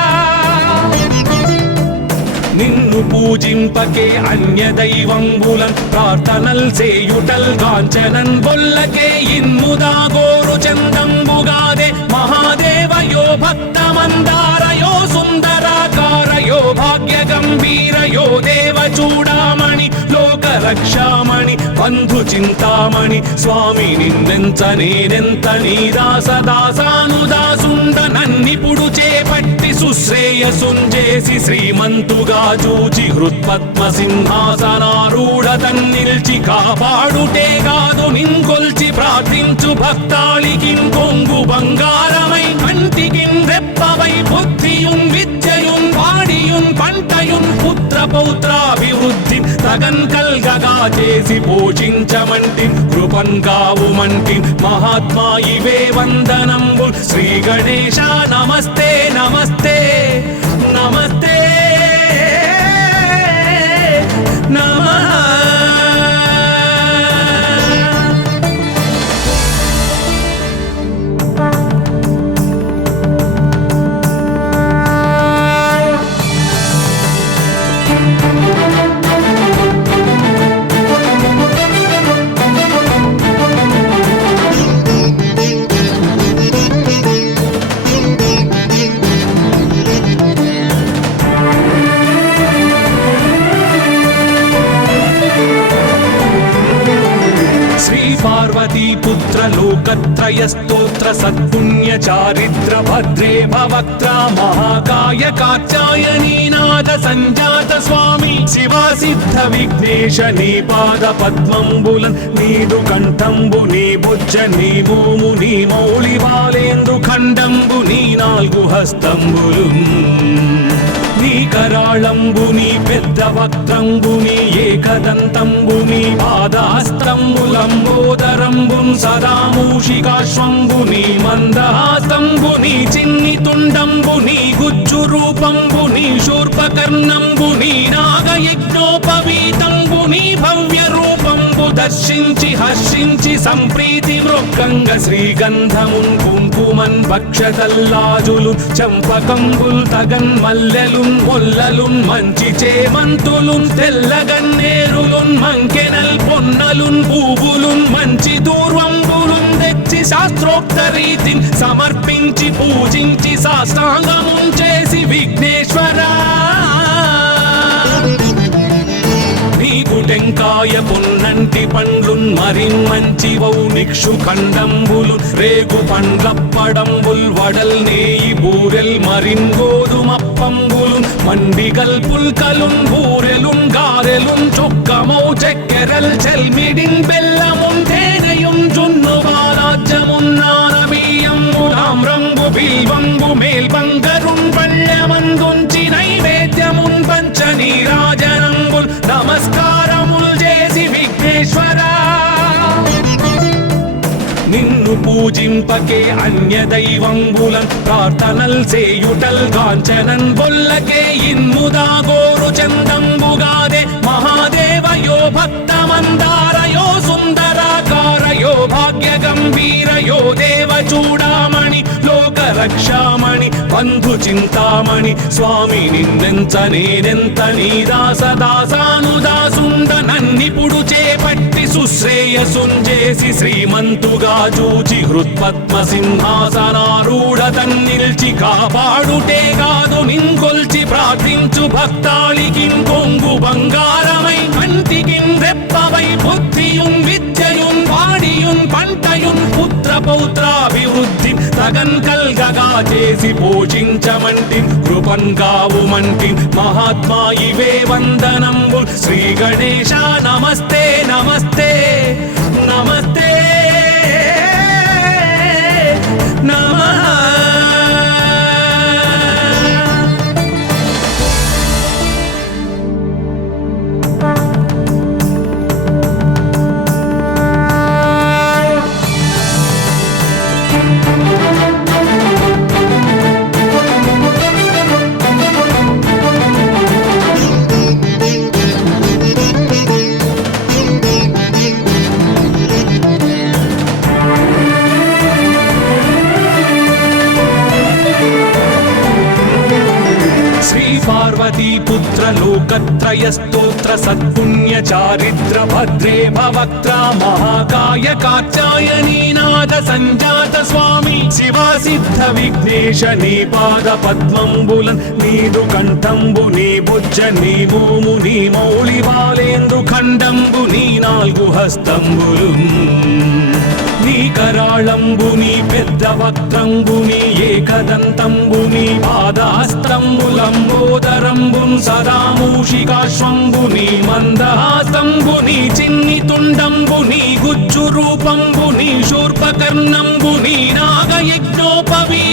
నిన్ను పూజింపకే అన్య దైవంబులన్ ప్రార్థనల్ సేయుటల్ కాంచనన్ బొల్లకే ఇన్ముదా గోరు చందంబుగాదే మహాదేవయో భక్తమందారయో సుందరాకారయో భాగ్య గంభీరయో రక్షామణి బంధు చింతామణి స్వామి నిన్నెంత నేనెంత నీ దాసదాసానుదాసుండ నన్నిపుడు చేపట్టి సుశ్రేయసుంజేసి శ్రీమంతుగా చూచి హృత్పద్మ సింహాసనారూఢ తన్నిల్చి కాపాడుటే కాదు నిన్కొల్చి ప్రార్థించు భక్తాళికి కొంగు బంగారమై కంటికి రెప్పవై బుద్ధియున్ విద్యయున్ వాడియున్ పంటయున్ పుత్ర పౌత్రాభివృద్ధి తగన్ కల్గగా చేసి పోషించమంటి కృపన్ కావుమంటి మహాత్మా ఇవే వందనంబు శ్రీ గణేశ నమస్తే నమస్తే నమస్తే నమః. పార్వతీ పుత్ర లోకత్రయ స్తోత్ర సత్పుణ్య చారిత్ర భద్రే భవక్త్ర మహాకాయ కాత్యాయనీనాథ సంజాత స్వామి శివా సిద్ధ విఘ్నేశ నీ పాద పద్మంబులన్ నీదు కంఠంబు నీ బుజ్జ నీ భూము నీ మౌళి బాలేందు ఖండంబు నీ నాలుగు హస్తంబులు నీ కరాళంబుని పెద్ద వక్త్రంబుని ఏకదంతంబుని పాదాస్తంబులంబోదరంబున్ సదా మూషికాశ్వంబుని మందహాస్తంబుని చిన్ని తుండంబుని గుజ్జు రూపంబుని శూర్పకర్ణంబుని నాగయజ్ఞోపవీతంబుని భవ్య రూపంబు దర్శించి హర్షించి సంప్రీతి వృక్కంగ శ్రీగంధమున్ కుంకుమన్ భక్షతల్లాజులు చంపకంబుల్ తగన్ మల్లెలు మొల్లలున్ మంచి చేమంతులున్ తెల్లగన్నేరులున్ మంకెనల్ పొన్నలున్ పూవులున్ మంచి దూర్వంబులున్ తెచ్చి శాస్త్రోక్త రీతిని సమర్పించి పూజించి సాష్టాంగమున్ చేసి విఘ్నేశ్వరా నీకు టెంకాయ పొన్నంటి పండ్లున్ మరిన్ మంచి వౌ నిక్షు ఖండంబులు రేగు పండ్లప్పడంబుల్ వడల్ నేయి బూరెల్ మరిన్ గోధుమప్పంబులు మండిగల్ పుల్కలున్ బూరెలున్ గారెలున్ చొక్కమౌ చెక్కెరల్ చెల్మిడిన్ బెల్లమున్ తేనెయున్ జున్ను బాలాజ్యమున్ నానబియ్యంబులామ్రంబు బిల్వంబు మేల్బంగరున్ పళ్ళమందుంచి నైవేద్యమున్ పంచ నీరాజనంబుల్ నమస్కారముల్ చేసి విఘ్నేశ్వరా నిన్ను పూజింపకే అన్య దైవంబులన్ ప్రార్థనల్ సేయుటల్ కాంచనన్ బొల్లకే ఇన్ముదా గోరు చందంబుగాదే మహాదేవయో భక్తమందారయో సుందరాకారయో భాగ్య గంభీరయో దేవ చూడామణి లోక రక్షామణి బంధు చింతామణి స్వామి నిన్నెంత నేనెంత నీ దాసదాసానుదాసుండ నన్నిపుడు చేపట్టి సుశ్రేయసుంజేసి శ్రీమంతుగా చూచి హృత్పద్మ సింహాసనారూఢ తన్నిల్చి కాపాడుటే కాదు నిన్కొల్చి ప్రార్థించు భక్తాళికి కొంగు బంగారమై కంటికి రెప్పవై బుద్ధియున్ విద్యయున్ వాడియున్ పంటయున్ పుత్ర పౌత్రాభివృద్ధి తగన్ కల్గగా చేసి పోషించమంటి కృపన్ కావుమంటి మహాత్మా ఇవే వందనంబు శ్రీ గణేశ నమస్తే నమస్తే నమస్తే నమః. పార్వతీ పుత్ర లోకత్రయ స్తోత్ర సత్పుణ్య చారిత్ర భద్రే భవక్త్ర మహాకాయ కాత్యాయనీనాథ సంజాత స్వామి శివా సిద్ధ విఘ్నేశ నీ పాద పద్మంబులన్ నీదు కంఠంబు నీ బొజ్జ నీ భూము నీ మౌళి బాలేందు ఖండంబు నీ నాలుగు హస్తంబులు నీ కరాళంబుని పెద్ద వక్త్రంబుని ఏకదంతంబుని పాదహస్తంబులంబోదరంబున్ సదా మూషికాశ్వంబుని మందహాసంబుని చిన్ని తుండంబుని గుజ్జు రూపంబుని శూర్పకర్ణంబుని నాగయజ్ఞోపవీతంబుని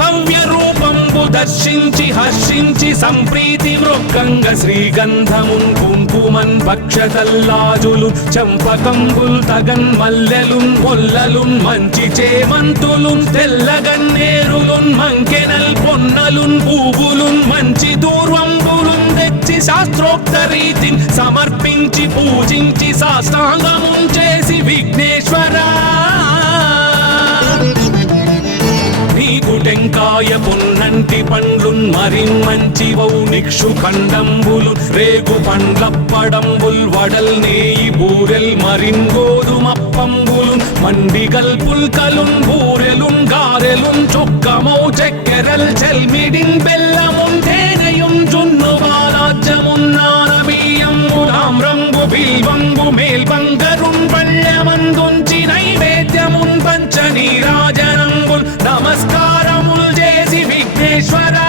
భవ్య రూపంబు దర్శించి హర్షించి సంప్రీతి మృక్కంగ శ్రీగంధమున్ కుంకుమన్ భక్షతల్లాజులు చంపకంబుల్ తగన్ మల్లెలున్ మొల్లలున్ మంచి చేమంతులున్ తెల్లగన్నేరులున్ మంకెనల్ పొన్నలున్ పూవులున్ మంచి దూర్వంబులున్ తెచ్చి శాస్త్రోక్త రీతిని సమర్పించి పూజించి సాష్టాంగమున్ చేసి విఘ్నేశ్వరా నీకు టెంకాయ పొన్నంటి పండ్లున్ మరిన్మంచివౌ నిక్షు ఖండంబులు రేగు పండ్లప్పడంబుల్ వడల్ నేయి బూరెల్ మరిన్ గోధుమప్పంబులు మండిగల్ పుల్కలున్ బూరెలున్ గారెలున్ చొక్కమౌ చెక్కెరల్ చెల్మిడిన్ బెల్లమున్ తేనెయున్ జున్ను బాలాజ్యమున్ నానబియ్యంబులామ్రంబు బిల్వంబు మేల్బంగరున్ పళ్ళమందుంచి నైవేద్యమున్ పంచ నీరాజనంబుల్ నమస్కారముల్ చేసి విఘ్నేశ్వరా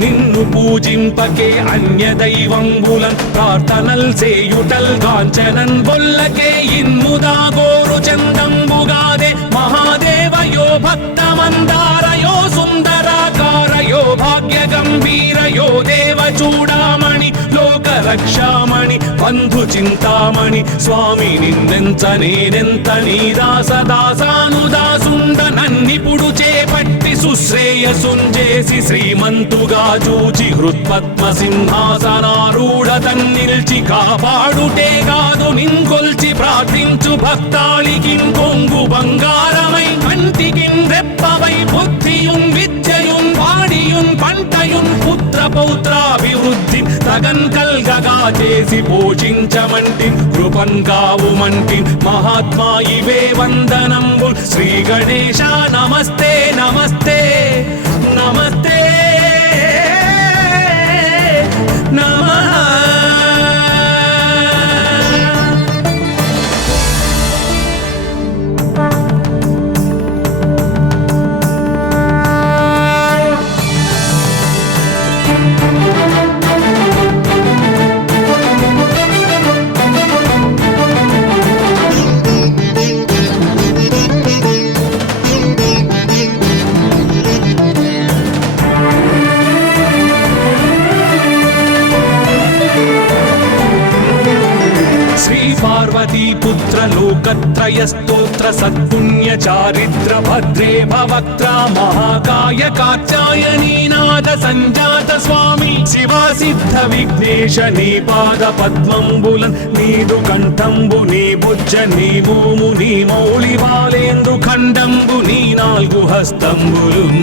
నిన్ను పూజింపకే అన్య దైవంబులన్ ప్రార్థనల్ సేయుటల్ కాంచనన్ బొల్లకే ఇన్ముదా గోరు చందంబుగాదే మహాదేవయో భక్తమందారయో సుందరాకారయో భాగ్య గంభీరయో దేవ చూడామణి లోక రక్షామణి బంధు చింతామణి స్వామి నిన్నెంత నేనెంత నీ దాసదాసానుదాసుండ నన్నిపుడు చేపట్టి సుశ్రేయసుంజేసి శ్రీమంతుగా చూచి హృత్పద్మ సింహాసనారూఢ తన్నిల్చి కాపాడుటే కాదు నింకొల్చి ప్రార్థించు భక్తాళికిన్ కొంగు బంగారమై కంటికిన్ రెప్పవై బుద్ధియున్ విద్యయున్ వాడియున్ పంటయున్ పుత్ర పౌత్రాభివృద్ధి తగన్ కల్గగా చేసి పోషించమంటి కృపన్ కావుమంటి మహాత్మా ఇవే వందనంబు శ్రీ గణేశ నమస్తే నమస్తే నమస్తే నమః पुत्र लोकत्रय स्तोत्र सत्पुण्य चारित्र भद्रे भवक्त्रा महाकाय कात्यायनी नाद संजात स्वामी शिवा सिद्ध विघ्नेश नी पाद पद्मंबुलन नीदु कंठंबु नी बुज्ज नी भूमु नी मौळि बालेंदु खंडंबु नी नाल्गु हस्తంబులున్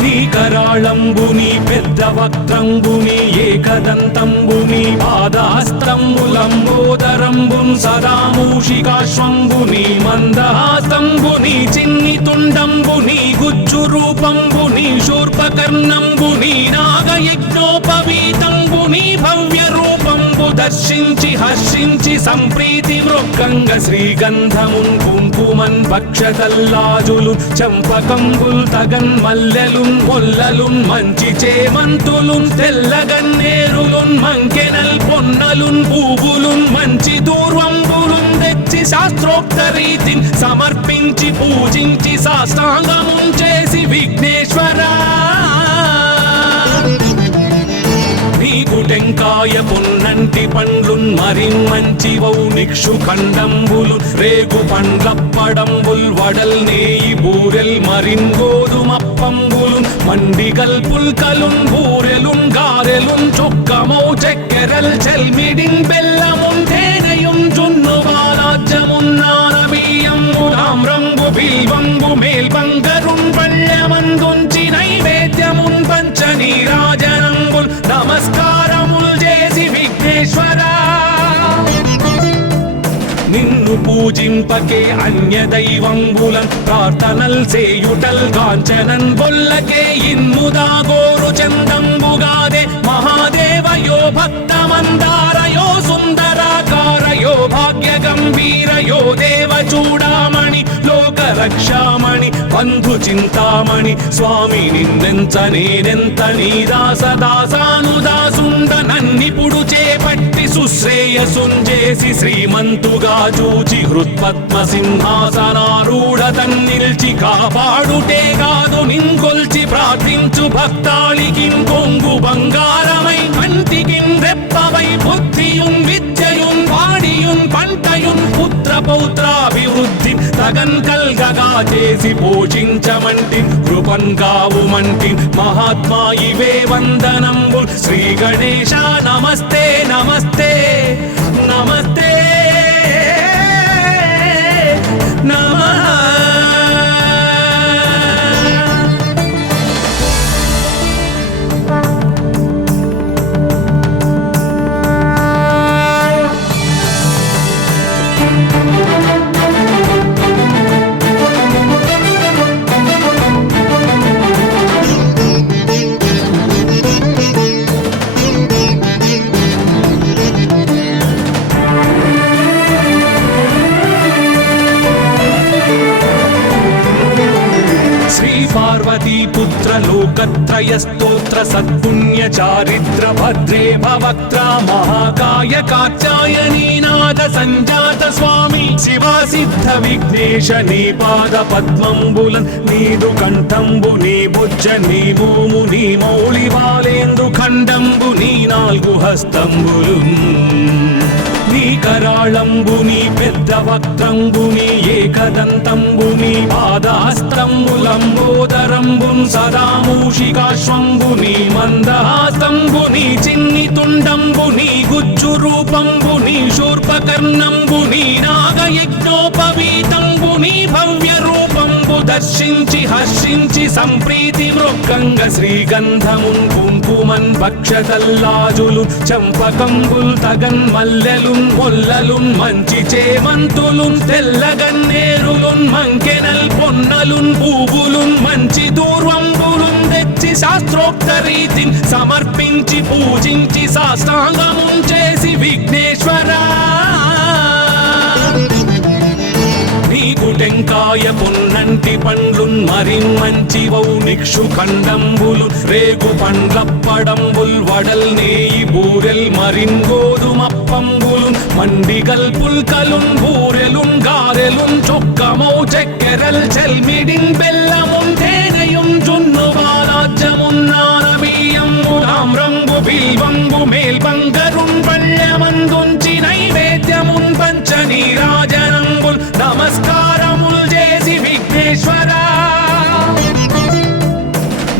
నీ కరాళంబుని పెద్ద వక్త్రంబుని ఏకదంతంబుని పాదహస్తంబులంబోదరంబున్ సదా మూషికాశ్వంబుని మందహాసంబుని చిన్ని తుండంబుని గుజ్జు రూపంబుని శూర్పకర్ణంబుని నాగయజ్ఞోపవీతంబుని భవ్య రూపంబు దర్శించి హర్షించి సంప్రీతి మృక్కంగ శ్రీగంధమున్ కుంకుమన్ భక్షతల్లాజులు చంపకంబుల్ తగన్ మల్లెలున్ మొల్లలున్ మంచి చేమంతులున్ తెల్లగన్నేరులున్ మంకెనల్ పొన్నలున్ పూవులున్ మంచి దూర్వంబులున్ తెచ్చి శాస్త్రోక్త రీతిని సమర్పించి పూజించి సాష్టాంగమున్ చేసి విఘ్నేశ్వరా నీకు టెంకాయ పొన్నంటి పండ్లున్ మరిన్మంచివౌ నిక్షు ఖండంబులు రేగు పండ్లప్పడంబుల్ వడల్ నేయి బూరెల్ మరిన్ గోధుమప్పంబులు మండిగల్ పుల్కలున్ బూరెలున్ గారెలున్ చొక్కమౌ చెక్కెరల్ చెల్మిడిన్ బెల్లమున్ తేనెయున్ జున్ను బాలాజ్యమున్ నానబియ్యంబులామ్రంబు బిల్వంబు మేల్బంగరున్ పళ్ళమందుంచి నైవేద్యమున్ పంచ నీరాజనంబుల్ నమస్కారముల్ చేసి విఘ్నేశ్వరా నిన్ను పూజింపకే అన్య దైవంబులన్ ప్రార్థనల్ సేయుటల్ కాంచనన్ బొల్లకే ఇన్ముదా గోరు చందంబుగాదే మహాదేవయో భక్తమందారయో సుందరాకారయో భాగ్య గంభీరయో దేవ చూడామణి లోక రక్షామణి బంధు చింతామణి స్వామి నిన్నెంత నేనెంత నీ దాసదాసానుదాసుండ నన్నిపుడు చేపట్టి సుశ్రేయసుంజేసి శ్రీమంతుగా చూచి హృత్పద్మ సింహాసనారూఢ తన్నిల్చి కాపాడుటే కాదు నింకొల్చి ప్రార్థించు భక్తాళికిన్ కొంగు బంగారమై కంటికిన్ రెప్పవై బుద్ధియున్ విద్యయున్ వాడియున్ పంటయున్ పుత్ర పౌత్రాభివృద్ధి తగన్ కల్గగా చేసి పోషించమంటి కృపన్ కావుమంటి మహాత్మా ఇవే వందనంబు శ్రీ గణేశ నమస్తే నమస్తే నమస్తే నమః. పార్వతీపుత్ర లోకత్రయ స్తోత్ర సత్పుణ్య చారిత్ర భద్రే భవక్త్ర మహాకాయ కాత్యాయనీనాథ సంజాత స్వామి శివా సిద్ధ విఘ్నేశ నీ పాద పద్మంబులన్ నీదు కంఠంబు నీ బుజ్జ నీ భూము నీ మౌళి బాలేందు ఖండంబు నీ నాలుగు హస్తంబులు నీ కరాళంబుని పెద్ద వక్త్రంబుని ఏకదంతంబుని పాదాస్తంబులంబోదరంబున్ సదా మూషికాశ్వంబుని మందహాస్తంబుని చిన్ని తుండంబుని గుజ్జు రూపంబుని శూర్పకర్ణంబుని నాగయజ్ఞోపవీతంబుని భవ్య రూపంబు దర్శించి హర్షించి సంప్రీతి మృక్కంగ శ్రీగంధమున్ కుంకుమన్ భక్షతల్లాజులు చంపకంబుల్ తగన్ మల్లెలున్ మొల్లలున్ మంచి చేమంతులున్ తెల్లగన్నేరులున్ మంకెనల్ పొన్నలున్ పూవులున్ మంచి దూర్వంబులున్ తెచ్చి శాస్త్రోక్త రీతిని సమర్పించి పూజించి సాష్టాంగమున్ చేసి విఘ్నేశ్వరా నీకు టెంకాయ పొన్నంటి పండ్లున్ మరిన్ మంచివౌ నిక్షు ఖండంబులు రేగు పండ్లప్పడంబుల్ వడల్ నేయి బూరెల్ మరిన్ గోధుమప్పంబులు మండిగల్ పుల్కలున్ బూరెలున్ గారెలున్ చొక్కమౌ చెక్కెరల్ చెల్మిడిన్ బెల్లమున్ తేనెయున్ జున్ను బాలాజ్యమున్ నానబియ్యంబులామ్రంబు బిల్వంబు మేల్బంగరున్ పళ్ళమందుంచి నైవేద్యమున్ పంచ నీరాజనంబుల్ నమస్కారముల్ చేసి విఘ్నేశ్వరా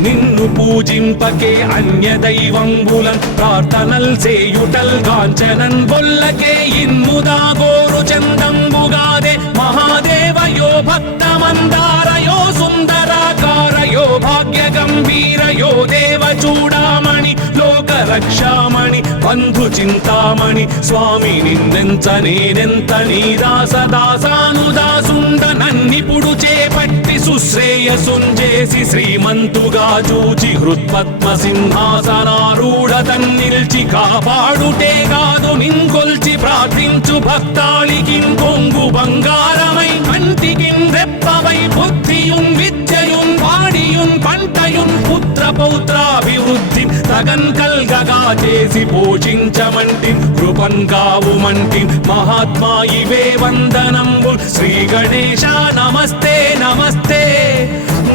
నిన్ను పూజింపకే అన్య దైవంబులన్ ప్రార్థనల్ సేయుటల్ కాంచనన్ బొల్లకే ఇన్ముదా గోరు చందంబుగాదే మహాదేవయో భక్తమందారయో సుందరాకారయో భాగ్య గంభీరయో దేవ చూడామణి లోక రక్షామణి బంధు చింతామణి స్వామి నిన్నెంత నేనెంత నీ దాసదాసానుదాసుండ నన్నిపుడు చేపట్టి సుశ్రేయసుంజేసి శ్రీమంతుగా చూచి హృత్పద్మ సింహాసనారూఢ తన్నిల్చి కాపాడుటే కాదు నింకొల్చి ప్రార్థించు భక్తాళికిన్ కొంగు బంగారమై కంటికిన్ రెప్పవై బుద్ధియున్ విద్యయున్ వాడియున్ పంటయున్ పుత్ర పౌత్రాభివృద్ధి తగన్ కల్గగా చేసి పోషించమంటి కృపన్ కావుమంటి మహాత్మా ఇవే వందనంబు శ్రీ గణేశ నమస్తే నమస్తే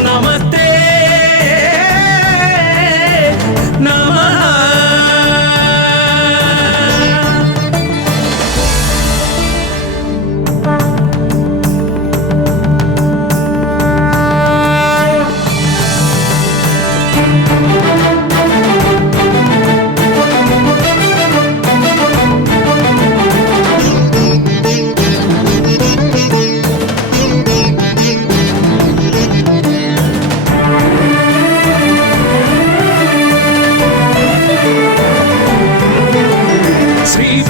నమస్తే నమః.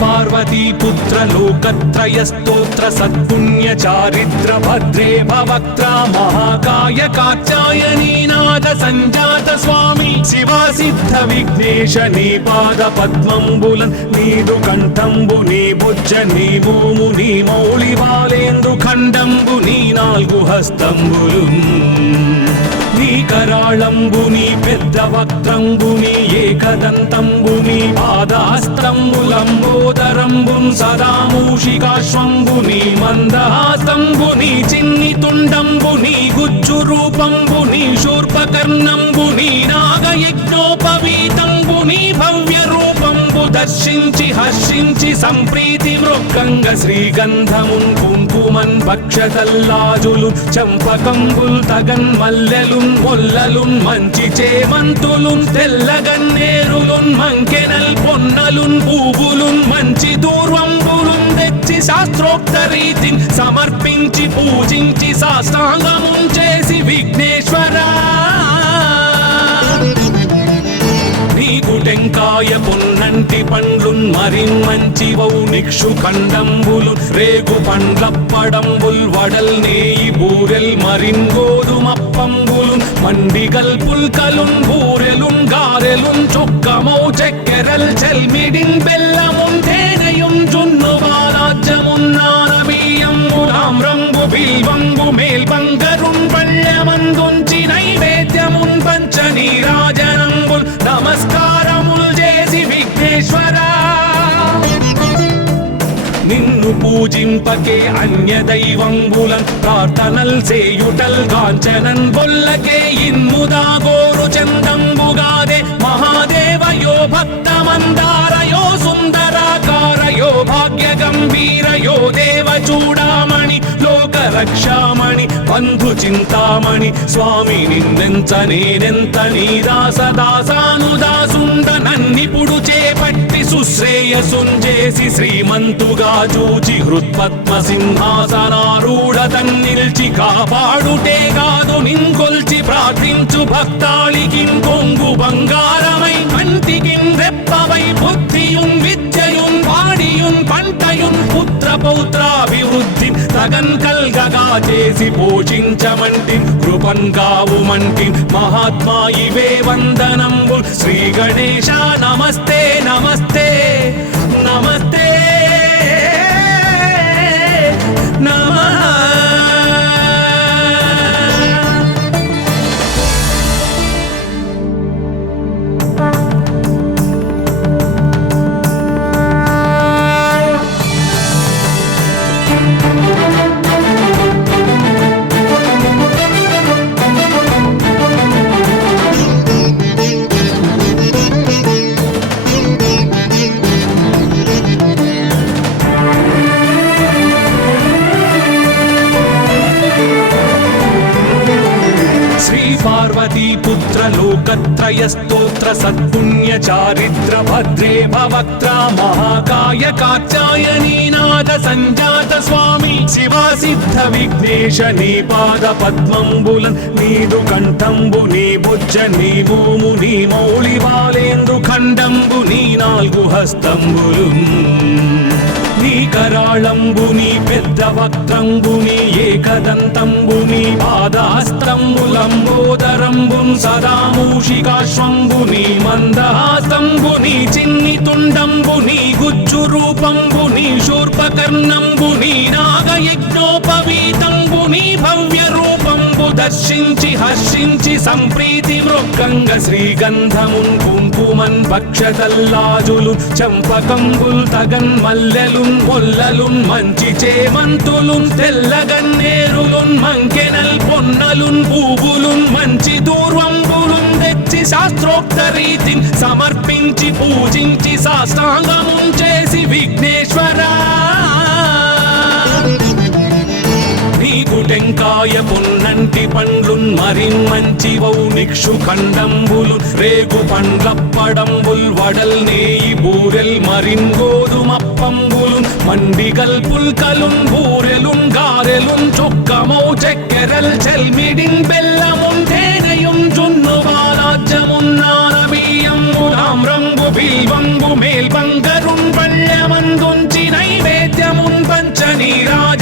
పార్వతీపుత్ర లోకత్రయ స్తోత్ర స్తోత్ర సత్పుణ్య చారిత్ర భద్రే భవక్త్రా మహాకాయ కాత్యాయనీ నాద సంజాత స్వామి శివ సిద్ధ విఘ్నేశ నీ పాద పద్మంబులన్ నీదు కంఠంబు నీ బుజ్జ నీ భూము నీ మౌళి బాలేందు ఖండంబు నీ నాలుగు హస్తంబులు నీ కరాళంబు నీ పెద్ద వక్త్రంబు నీ ఏకదంతంబు నీ పాదాస్తంబులంబోదరంబున్ సదా మూషికాశ్వంబు నీ మందహాస్తంబు నీ చిన్ని తుండంబు నీ గుజ్జు రూపంబు నీ శూర్పకర్ణంబు నీ నాగయజ్ఞోపవీతంబు నీ భవ్య రూపంబు దర్శించి హర్షించి సంప్రీతి మృక్కంగ శ్రీగంధమున్ కుంకుమన్ భక్షతల్లాజులు చంపకంబుల్ తగన్ మల్లెలున్ మొల్లలున్ మంచి చేమంతులున్ తెల్లగన్నేరులున్ మంకెనల్ పొన్నలున్ పూవులున్ మంచి దూర్వంబులున్ తెచ్చి శాస్త్రోక్త రీతిని సమర్పించి పూజించి సాష్టాంగమున్ చేసి విఘ్నేశ్వరా నీకు టెంకాయ పొన్నంటి పండ్లున్ మరిన్ మంచివౌ నిక్షు ఖండంబులు రేగు పండ్లప్పడంబుల్ వడల్ నేయి బూరెల్ మరిన్ గోధుమప్పంబులు మండిగల్ పుల్కలున్ బూరెలున్ గారెలున్ చొక్కమౌ చెక్కెరల్ చెల్మిడిన్ బెల్లమున్ తేనెయున్ జున్ను బాలాజ్యమున్ నానబియ్యంబులామ్రంబు బిల్వంబు మేల్బంగరున్ పళ్ళమందుంచి నైవేద్యమున్ పంచ నీరాజనంబుల్ నమస్కారముల్ చేసి విఘ్నేశ్వరా నిన్ను పూజింపకే అన్య దైవంబులన్ ప్రార్థనల్ సేయుటల్ కాంచనన్ బొల్లకే ఇన్ముదా గోరు చందంబుగాదే మహాదేవయో భక్తమందారయో సుందరాకారయో భాగ్య గంభీరయో దేవ చూడామణి లోక రక్షామణి బంధు చింతామణి స్వామి నిన్నెంత నేనెంత నీ దాసదాసానుదాసుండ నన్నిపుడు చేపట్టి సుశ్రేయసుంజేసి శ్రీమంతుగా చూచి హృత్పద్మ సింహాసనారూఢ తన్నిల్చి కాపాడుటే కాదు నింకొల్చి ప్రార్థించు భక్తాళికిన్ కొంగు బంగారమై కంటికిన్ రెప్పవై బుద్ధియున్ విద్యయున్ వాడియున్ పంటయున్ పుత్ర పౌత్రాభివృద్ధి తగన్ కల్గగా చేసి పోషించమంటి కృపన్ కావుమంటి మహాత్మా ఇవే వందనంబు శ్రీ గణేశ నమస్తే నమస్తే నమస్తే నమః పార్వతీపుత్ర లోకత్రయ స్తోత్ర సత్పుణ్య చారిత్ర భద్రే భవక్త్రా మహాకాయ కాత్యాయనీ నాద సంజాత స్వామి శివ సిద్ధ విఘ్నేశ నీ పాద పద్మంబులన్ నీదు కంఠంబు నీ బుజ్జ నీ భూము నీ మౌళి బాలేందు ఖండంబు నీ నాలుగు హస్తంబులు నీ కరాళంబు నీ పెద్ద వక్త్రంబు నీ ఏకదంతంబు నీ పాదాస్తంబులంబోదరంబున్ సదా మూషికాశ్వంబు నీ మందహాస్తంబు నీ చిన్ని తుండంబు నీ గుజ్జు రూపంబు నీ శూర్పకర్ణంబు నీ నాగయజ్ఞోపవీతంబు నీ భవ్య రూపంబు దర్శించి హర్షించి సంప్రీతి మృక్కంగ శ్రీగంధమున్ కుంకుమన్ భక్షతల్లాజులు చంపకంబుల్ తగన్ మల్లెలున్ మొల్లలున్ మంచి చేమంతులున్ తెల్లగన్నేరులున్ మంకెనల్ పొన్నలున్ పూవులున్ మంచి దూర్వంబులున్ తెచ్చి శాస్త్రోక్త రీతిని సమర్పించి పూజించి సాష్టాంగమున్ చేసి విఘ్నేశ్వరా నీకు టెంకాయ పొన్నంటి పండ్లున్ మరిన్ మంచివౌ నిక్షు ఖండంబులు రేగు పండ్లప్పడంబుల్ వడల్ నేయి బూరెల్ మరిన్ గోధుమప్పంబులు మండిగల్ పుల్కలున్ బూరెలున్ గారెలున్ చొక్కమౌ చెక్కెరల్ చెల్మిడిన్ బెల్లమున్ తేనెయున్ జున్ను బాలాజ్యమున్ నానబియ్యంబులామ్రంబు బిల్వంబు మేల్బంగరున్ పళ్ళమందుంచి నైవేద్యమున్ పంచ నీరాజ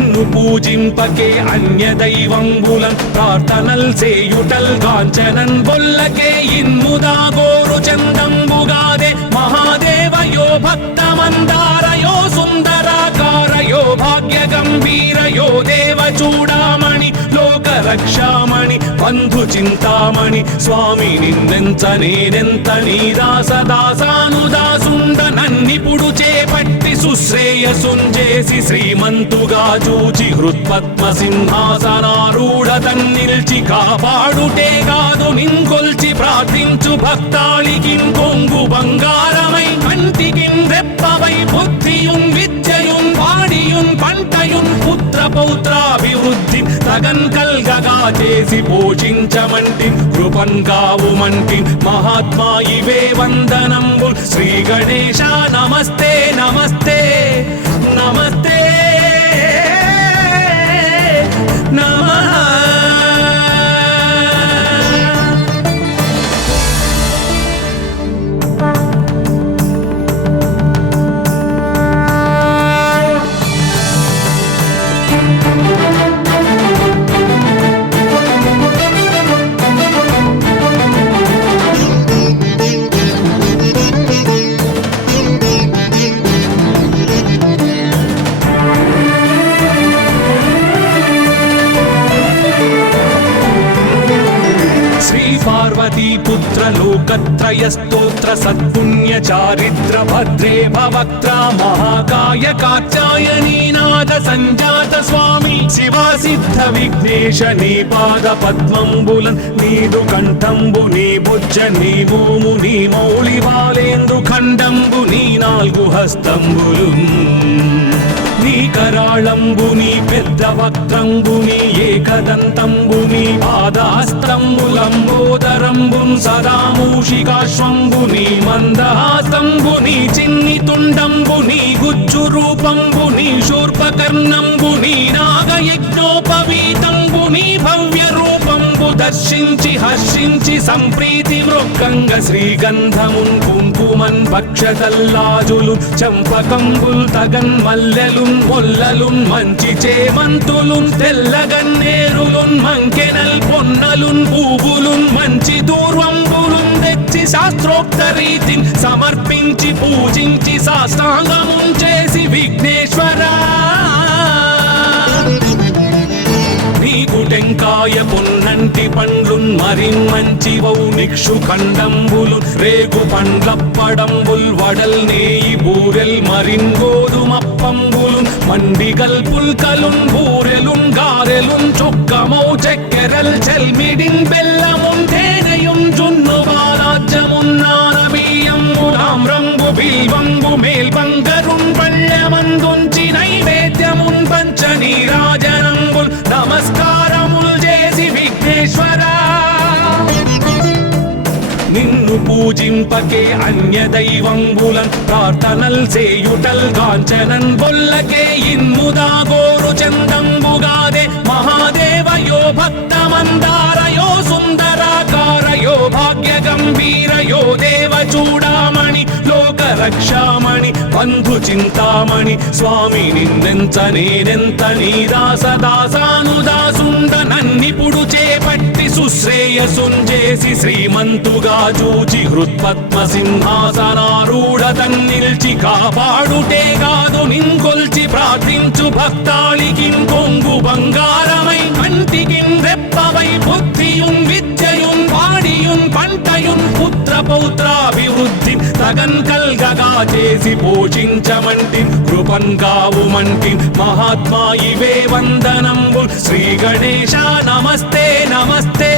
నిన్ను పూజింపకే అన్య దైవంబులన్ ప్రార్థనల్ చేయుటల్ కాంచనన్ బొల్లకే ఇన్ముదా గోరు చందంబుగాదే మహాదేవయో భక్తమందారయో సుందరాకారయో భాగ్య గంభీరయో దేవ చూడామణి లోక రక్షామణి బంధు చింతామణి స్వామి నిన్నెంత నేనెంత నీ దాసదాసానుదాసుండ నన్నిపుడు చేపట్టి సుశ్రేయసుంజేసి శ్రీమంతుగా చూచి హృత్పద్మ సింహాసనారూఢ తన్నిల్చి కాపాడుటే కాదు నింకొల్చి ప్రార్థించు భక్తాళికిం కొంగు బంగారమై కంటికిం రెప్పవై బుద్ధియుం విద్యయుం వాడియుం పంటయుం పుత్ర పౌత్రాభివృద్ధి తగన్ కల్గగా చేసి పోషించమంటి కృపన్ కావుమంటి మహాత్మా ఇవే వందనంబుల్ శ్రీ గణేశ నమస్తే నమస్తే నమస్తే నమః. पार्वतीपुत्र लोकत्रयस्तोत्र सत्पुण्य चारिद्र भद्रे भवक्त्रा महाकाय कात्यायनीनाथ संजात स्वामी शिवा सिद्ध विघ्नेश नी पाद पद्मंबुलन् नीदु कंठंबु नी बुज्ज नी भूमु नी मौళి బాలేందు ఖండంబు నీ నాలుగు హస్తంబులున్ నీ కరాళంబుని పెద్ద వక్త్రంబుని ఏకదంతంబుని పాదాస్తంబులంబోదరంబున్ సదా మూషికాశ్వంబుని మందహాసంబుని చిన్ని తుండంబుని గుజ్జు రూపంబుని శూర్పకర్ణంబుని నాగయజ్ఞోపవీతంబుని భవ్య రూపంబు దర్శించి హర్షించి సంప్రీతి మృక్కంగ శ్రీగంధమున్ కుంకుమన్ భక్షతల్లాజులు చంపకంబుల్ తగన్ మల్లెలు మొల్లలున్ మంచి చేమంతులున్ తెల్లగన్నేరులున్ మంకెనల్ పొన్నలున్ పూవులున్ మంచి దూర్వంబులున్ తెచ్చి శాస్త్రోక్త రీతిని సమర్పించి పూజించి సాష్టాంగమున్ చేసి విఘ్నేశ్వరా నీకు టెంకాయ పొన్నంటి పండ్లున్ మరిన్ మంచివౌ నిక్షు ఖండంబులు రేగు పండ్లప్పడంబుల్ వడల్ నేయి బూరెల్ మరిన్ గోధుమప్పంబులు మండిగల్ పుల్కలున్ బూరెలున్ గారెలున్ చొక్కమౌ చక్కెరల్ చెల్మిడిన్ బెల్లమున్ తేనెయున్ జున్ను బాలాజ్యమున్ నానబియ్యంబు తామ్రంబు బిల్వంబు మేల్బంగరున్ పళ్ళమందుంచి నైవేద్యమున్ పంచ నీరాజనంబుల్ నమస్కారముల్ చేసి విఘ్నేశ్వరా నిన్ను పూజింపకే అన్య దైవంబులన్ ప్రార్థనల్ చేయుటల్ కాంచనన్ బొల్లకే ఇన్ముదా గోరు చందంబుగాదే మహాదేవయో భక్తమందారయో సుందరాకారయో భాగ్య గంభీరయో దేవ చూడామణి లోక రక్షామణి బంధు చింతామణి స్వామి నిన్నెంత నేనెంత నీ దాసదాసానుదాసుండ నన్నిపుడు చేపట్టి సుశ్రేయసుంజేసి శ్రీమంతుగా చూచి హృత్పద్మ సింహాసనారూఢ తన్నిల్చి కాపాడుటే కాదు నింకొల్చి ప్రార్థించు భక్తాళికిం కొంగు బంగారమై కంటికిం రెప్పవై బుద్ధియుం విద్యయుం వాడియుం పంటయుం పుత్ర పౌత్రాభివృద్ధి తగన్ కల్గగా చేసి పోషించమంటి కృపన్ కావుమంటి మహాత్మా ఇవే వందనంబుల్ శ్రీ గణేశ నమస్తే నమస్తే